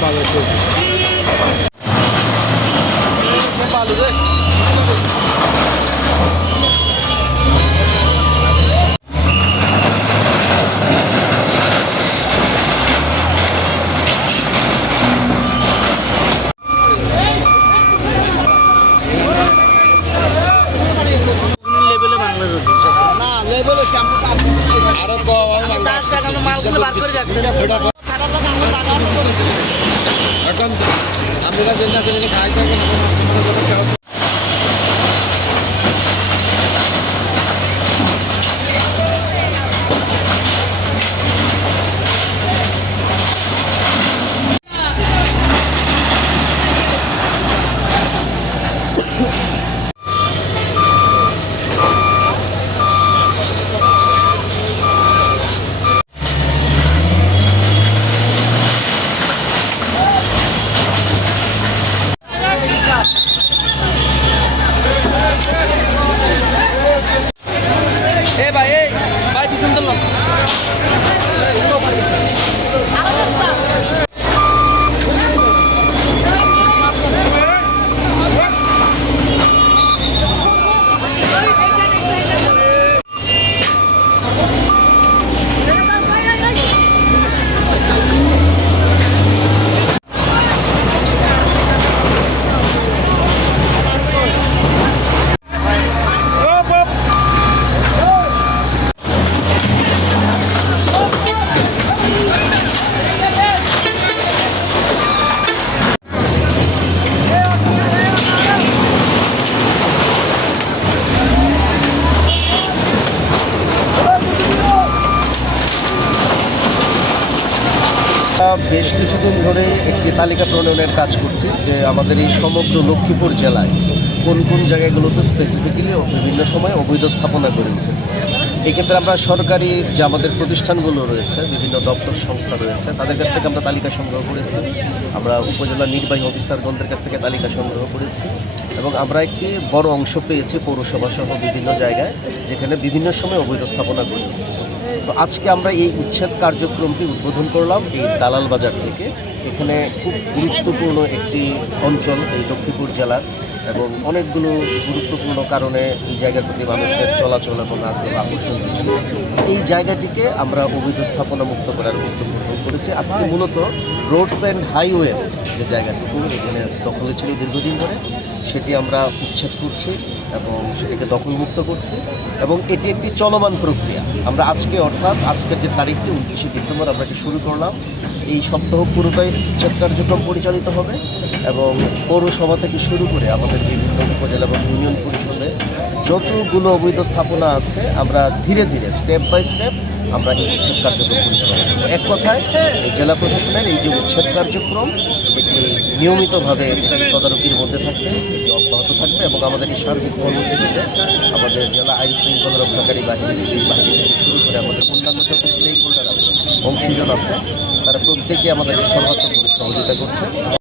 ভালো চলছে লেভেলে বাংলা যদি না লেভেলে ক্যাম্প আরও কম আমি তার এখন আমরা যেটা সেটা খাই থাকেন 真的冷。বেশ কিছুদিন ধরে একটি তালিকা প্রণয়নের কাজ করছি যে আমাদের এই সমগ্র লক্ষ্মীপুর জেলায় কোন কোন জায়গাগুলোতে স্পেসিফিক্যালি বিভিন্ন সময় অবৈধ স্থাপনা করে উঠেছে। এক্ষেত্রে আমরা সরকারি যে আমাদের প্রতিষ্ঠানগুলো রয়েছে, বিভিন্ন দপ্তর সংস্থা রয়েছে, তাদের কাছ থেকে আমরা তালিকা সংগ্রহ করেছি। আমরা উপজেলা নির্বাহী অফিসারগণদের কাছ থেকে তালিকা সংগ্রহ করেছি এবং আমরা একটি বড় অংশ পেয়েছি পৌরসভা সহ বিভিন্ন জায়গায়, যেখানে বিভিন্ন সময় অবৈধ স্থাপনা করে উঠেছে। তো আজকে আমরা এই উচ্ছেদ কার্যক্রমটি উদ্বোধন করলাম এই দালাল বাজার থেকে। এখানে খুব গুরুত্বপূর্ণ একটি অঞ্চল এই লক্ষ্মীপুর জেলার এবং অনেকগুলো গুরুত্বপূর্ণ কারণে এই জায়গার প্রতি মানুষের চলাচল এবং আগ্রহ আকর্ষণ বেশি এই জায়গাটিকে আমরা অবৈধ স্থাপনা মুক্ত করার উদ্যোগ গ্রহণ করেছি। আজকে মূলত রোডস অ্যান্ড হাইওয়ে যে জায়গাটুকু এখানে দখলে ছিল দীর্ঘদিন ধরে, সেটি আমরা উচ্ছেদ করছি। এবং সেটিকে দখলমুক্ত করছি এবং এটি একটি চলমান প্রক্রিয়া। আমরা আজকে, অর্থাৎ আজকের যে তারিখটি, উনত্রিশে ডিসেম্বর, আমরা এটি শুরু করলাম। এই সপ্তাহ পুরোটাই উচ্ছেদ কার্যক্রম পরিচালিত হবে এবং পৌরসভা থেকে শুরু করে আমাদের বিভিন্ন উপজেলা এবং ইউনিয়ন পরিষদে যতগুলো অবৈধ স্থাপনা আছে, আমরা ধীরে ধীরে, স্টেপ বাই স্টেপ, আমরা এই উচ্ছেদ কার্যক্রম পরিচালনা করব। এক কথায়, এই জেলা প্রশাসনের এই যে উচ্ছেদ কার্যক্রম এটি নিয়মিতভাবে তদারকির মধ্যে থাকবে, এটি অব্যাহত থাকবে এবং আমাদের এই সার্বিক কর্মসূচিতে আমাদের জেলা আইন শৃঙ্খলা রক্ষাকারী বাহিনী বাহিনী থেকে শুরু করে আমাদের অন্যান্য যত স্টেক হোল্ডার আছে, অংশীজন আছে, তারা প্রত্যেকে আমাদেরকে সর্বাত্মকভাবে সহযোগিতা করছে।